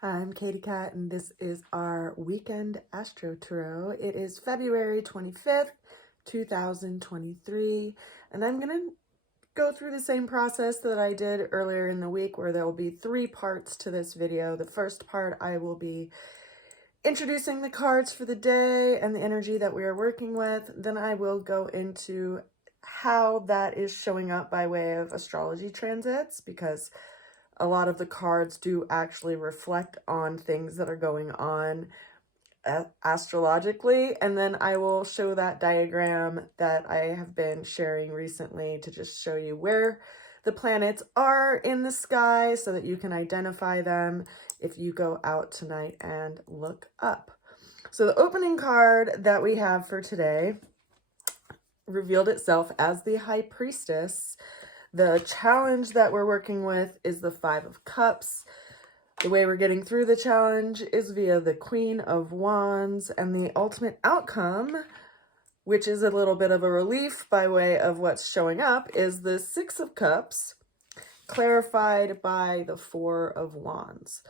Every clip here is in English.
Hi, I'm Katie Cat, and this is our weekend Astro Tarot. It is February 25th, 2023, and I'm going to go through the same process that I did earlier in the week, where there will be 3 parts to this video. The first part, I will be introducing the cards for the day and the energy that we are working with. Then I will go into how that is showing up by way of astrology transits, because a lot of the cards do actually reflect on things that are going on astrologically. And then I will show that diagram that I have been sharing recently to just show you where the planets are in the sky so that you can identify them if you go out tonight and look up. So the opening card that we have for today revealed itself as the High Priestess. The challenge that we're working with is the 5 of Cups. The way we're getting through the challenge is via the Queen of Wands, and the ultimate outcome, which is a little bit of a relief by way of what's showing up, is the 6 of Cups, clarified by the 4 of Wands.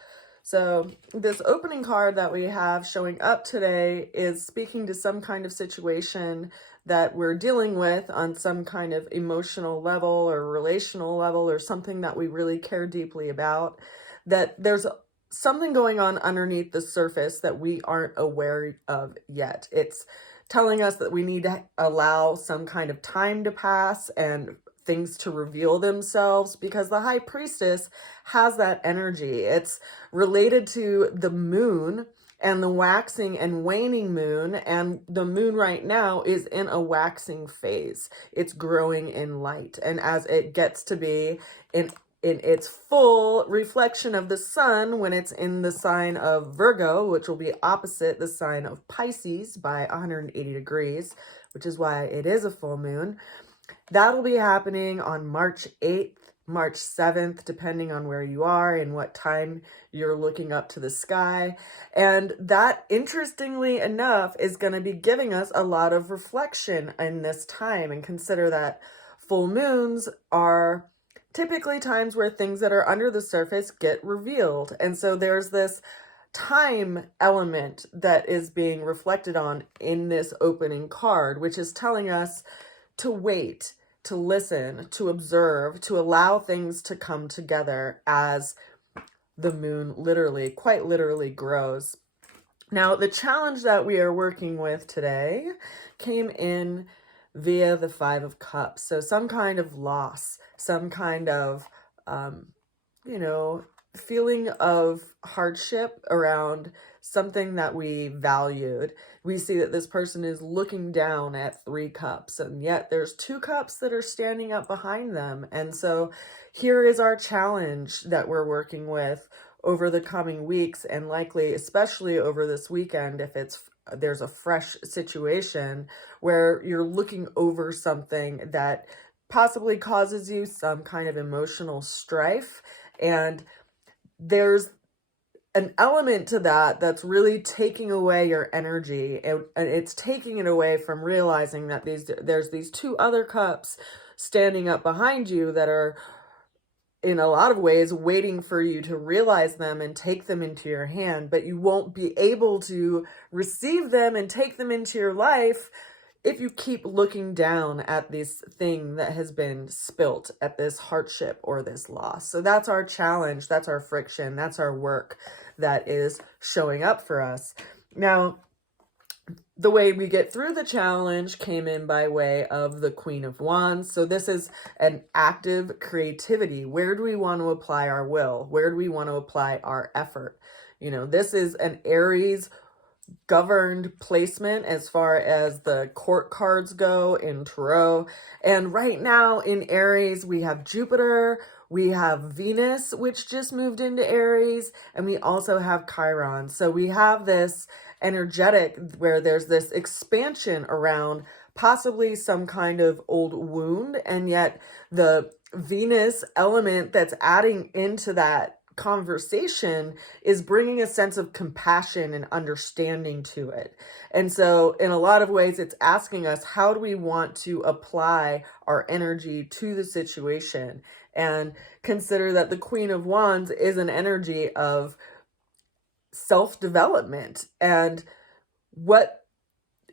So this opening card that we have showing up today is speaking to some kind of situation that we're dealing with on some kind of emotional level or relational level, or something that we really care deeply about, that there's something going on underneath the surface that we aren't aware of yet. It's telling us that we need to allow some kind of time to pass and things to reveal themselves, because the High Priestess has that energy. It's related to the moon and the waxing and waning moon, and the moon right now is in a waxing phase. It's growing in light, and as it gets to be in its full reflection of the sun, when it's in the sign of Virgo, which will be opposite the sign of Pisces by 180 degrees, which is why it is a full moon. That'll be happening on March 8th, March 7th, depending on where you are and what time you're looking up to the sky. And that, interestingly enough, is going to be giving us a lot of reflection in this time. And consider that full moons are typically times where things that are under the surface get revealed. And so there's this time element that is being reflected on in this opening card, which is telling us to wait, to listen, to observe, to allow things to come together as the moon literally, quite literally, grows. Now, the challenge that we are working with today came in via the 5 of Cups. So some kind of loss, some kind of, feeling of hardship around something that we valued. We see that this person is looking down at 3 cups, and yet there's 2 cups that are standing up behind them. And so here is our challenge that we're working with over the coming weeks, and likely especially over this weekend, if there's a fresh situation where you're looking over something that possibly causes you some kind of emotional strife. And there's an element to that that's really taking away your energy, and it's taking it away from realizing that there's these 2 other cups standing up behind you that are, in a lot of ways, waiting for you to realize them and take them into your hand, but you won't be able to receive them and take them into your life if you keep looking down at this thing that has been spilt, at this hardship or this loss. So that's our challenge, that's our friction, that's our work that is showing up for us. Now, the way we get through the challenge came in by way of the Queen of Wands. So this is an active creativity. Where do we want to apply our will? Where do we want to apply our effort? This is an Aries governed placement as far as the court cards go in Tarot. And right now in Aries, we have Jupiter, we have Venus, which just moved into Aries, and we also have Chiron. So we have this energetic where there's this expansion around possibly some kind of old wound, and yet the Venus element that's adding into that conversation is bringing a sense of compassion and understanding to it. And so in a lot of ways, it's asking us, how do we want to apply our energy to the situation? And consider that the Queen of Wands is an energy of self-development. And what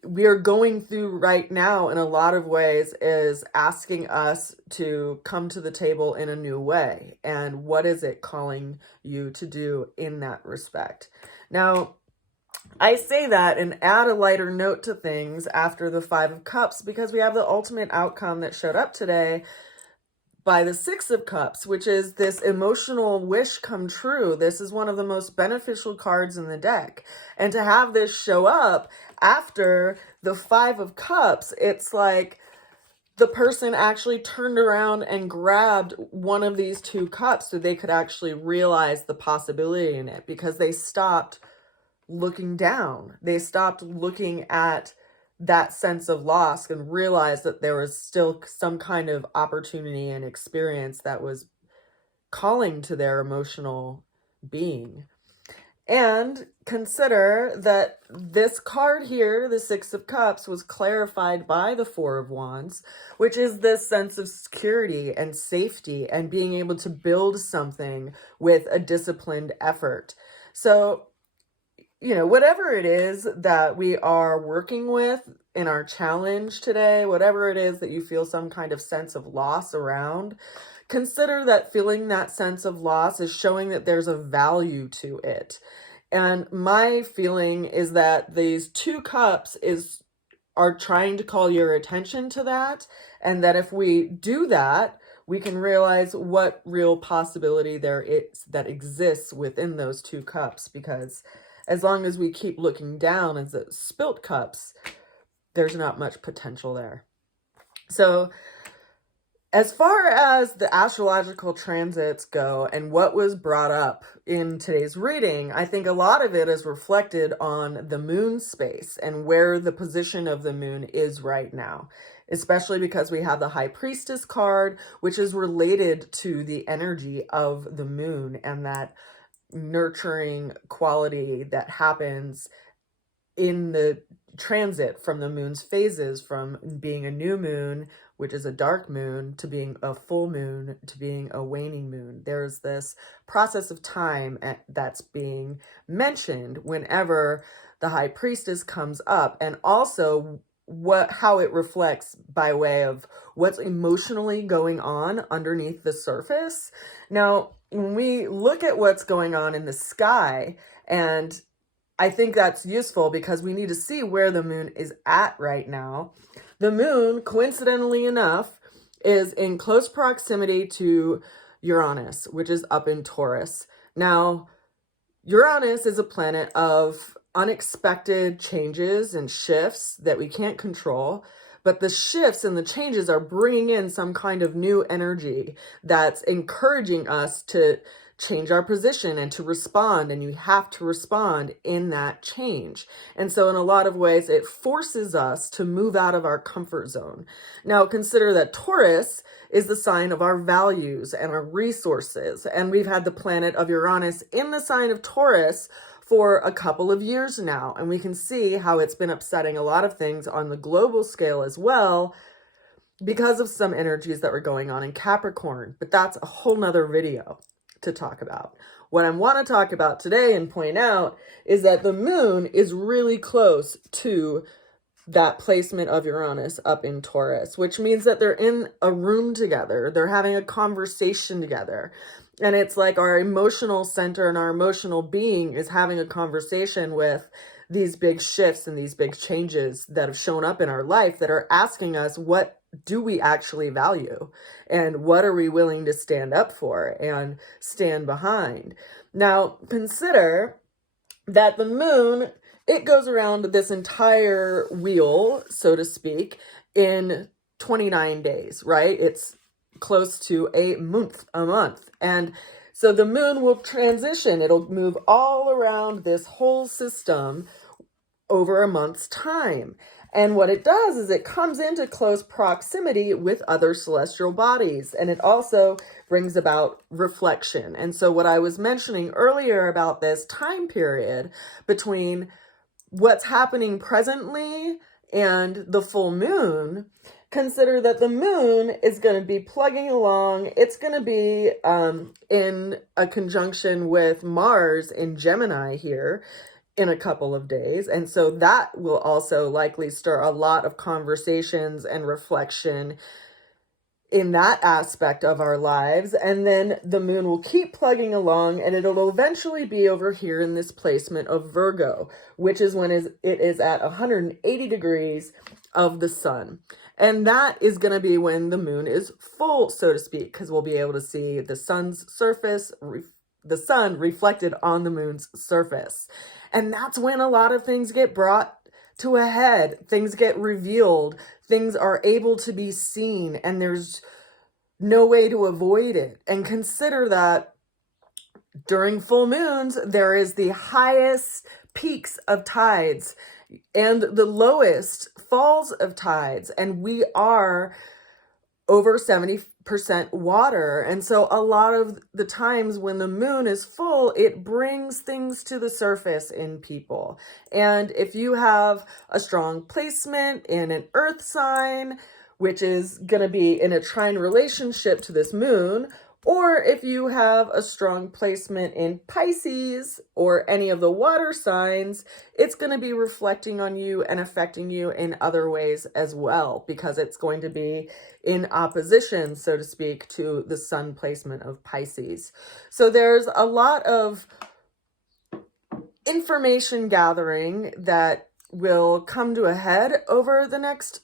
we are going through right now in a lot of ways is asking us to come to the table in a new way. And what is it calling you to do in that respect? Now, I say that and add a lighter note to things after the Five of Cups, because we have the ultimate outcome that showed up today by the Six of Cups, which is this emotional wish come true. This is one of the most beneficial cards in the deck. And to have this show up after the Five of Cups, it's like the person actually turned around and grabbed one of these two cups so they could actually realize the possibility in it, because they stopped looking down. They stopped looking at that sense of loss and realized that there was still some kind of opportunity and experience that was calling to their emotional being. And consider that this card here, the Six of Cups, was clarified by the Four of Wands, which is this sense of security and safety and being able to build something with a disciplined effort. So, you know, whatever it is that we are working with in our challenge today, whatever it is that you feel some kind of sense of loss around, consider that feeling that sense of loss is showing that there's a value to it. And my feeling is that these two cups are trying to call your attention to that, and that if we do that, we can realize what real possibility there is that exists within those two cups, because as long as we keep looking down as the spilt cups, there's not much potential there. So as far as the astrological transits go and what was brought up in today's reading, I think a lot of it is reflected on the moon space and where the position of the moon is right now, especially because we have the High Priestess card, which is related to the energy of the moon and that nurturing quality that happens in the transit from the moon's phases, from being a new moon, which is a dark moon, to being a full moon, to being a waning moon. There's this process of time that's being mentioned whenever the High Priestess comes up, and also how it reflects by way of what's emotionally going on underneath the surface. Now, when we look at what's going on in the sky, and I think that's useful because we need to see where the moon is at right now. The moon, coincidentally enough, is in close proximity to Uranus, which is up in Taurus. Now, Uranus is a planet of unexpected changes and shifts that we can't control, but the shifts and the changes are bringing in some kind of new energy that's encouraging us to change our position and to respond, and you have to respond in that change. And so in a lot of ways, it forces us to move out of our comfort zone. Now, consider that Taurus is the sign of our values and our resources, and we've had the planet of Uranus in the sign of Taurus for a couple of years now, and we can see how it's been upsetting a lot of things on the global scale as well because of some energies that were going on in Capricorn. But that's a whole nother video to talk about. What I want to talk about today and point out is that the moon is really close to that placement of Uranus up in Taurus, which means that they're in a room together. They're having a conversation together. And it's like our emotional center and our emotional being is having a conversation with these big shifts and these big changes that have shown up in our life that are asking us, what do we actually value? And what are we willing to stand up for and stand behind? Now, consider that the moon, it goes around this entire wheel, so to speak, in 29 days, right? It's close to a month. And so the moon will transition. It'll move all around this whole system over a month's time. And what it does is it comes into close proximity with other celestial bodies, and it also brings about reflection. And so what I was mentioning earlier about this time period between what's happening presently and the full moon, consider that the moon is going to be plugging along. It's going to be in a conjunction with Mars in Gemini here in a couple of days. And so that will also likely stir a lot of conversations and reflection in that aspect of our lives. And then the moon will keep plugging along, and it'll eventually be over here in this placement of Virgo, which is when it is at 180 degrees of the sun. And that is going to be when the moon is full, so to speak, because we'll be able to see the sun's surface, the sun reflected on the moon's surface. And that's when a lot of things get brought to a head. Things get revealed. Things are able to be seen, and there's no way to avoid it. And consider that during full moons, there is the highest peaks of tides and the lowest falls of tides. And we are over 70% water. And so a lot of the times when the moon is full, it brings things to the surface in people. And if you have a strong placement in an earth sign, which is going to be in a trine relationship to this moon, or if you have a strong placement in Pisces or any of the water signs, it's going to be reflecting on you and affecting you in other ways as well, because it's going to be in opposition, so to speak, to the sun placement of Pisces. So there's a lot of information gathering that will come to a head over the next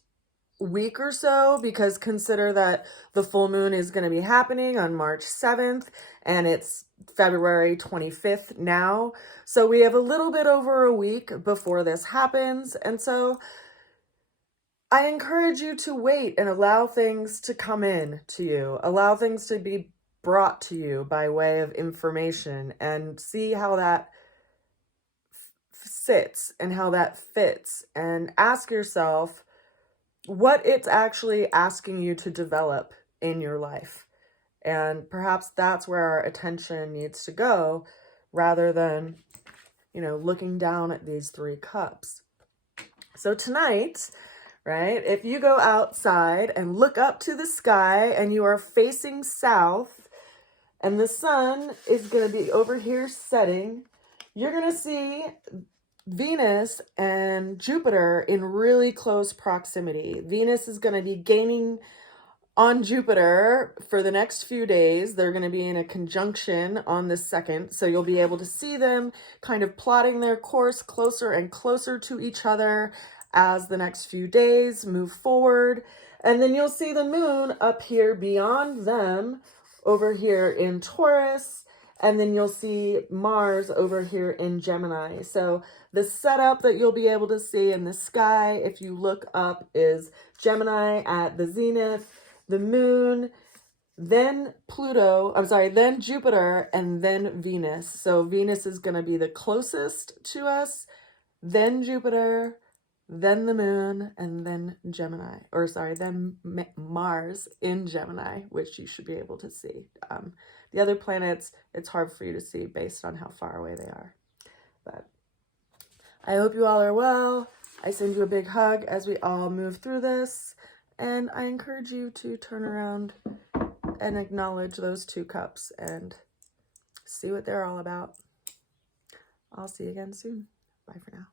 week or so, because consider that the full moon is going to be happening on March 7th and it's February 25th now. So we have a little bit over a week before this happens. And so I encourage you to wait and allow things to come in to you, allow things to be brought to you by way of information, and see how that sits and how that fits, and ask yourself what it's actually asking you to develop in your life. And perhaps that's where our attention needs to go, rather than, looking down at these 3 cups. So tonight, right, if you go outside and look up to the sky and you are facing south and the sun is going to be over here setting, you're going to see Venus and Jupiter in really close proximity. Venus is going to be gaining on Jupiter for the next few days. They're going to be in a conjunction on the 2nd. So you'll be able to see them kind of plotting their course closer and closer to each other as the next few days move forward. And then you'll see the moon up here beyond them over here in Taurus. And then you'll see Mars over here in Gemini. So the setup that you'll be able to see in the sky, if you look up, is Gemini at the zenith, the moon, then then Jupiter, and then Venus. So Venus is going to be the closest to us, then Jupiter, then the moon, and then then Mars in Gemini, which you should be able to see. The other planets, it's hard for you to see based on how far away they are. But I hope you all are well. I send you a big hug as we all move through this. And I encourage you to turn around and acknowledge those 2 cups and see what they're all about. I'll see you again soon. Bye for now.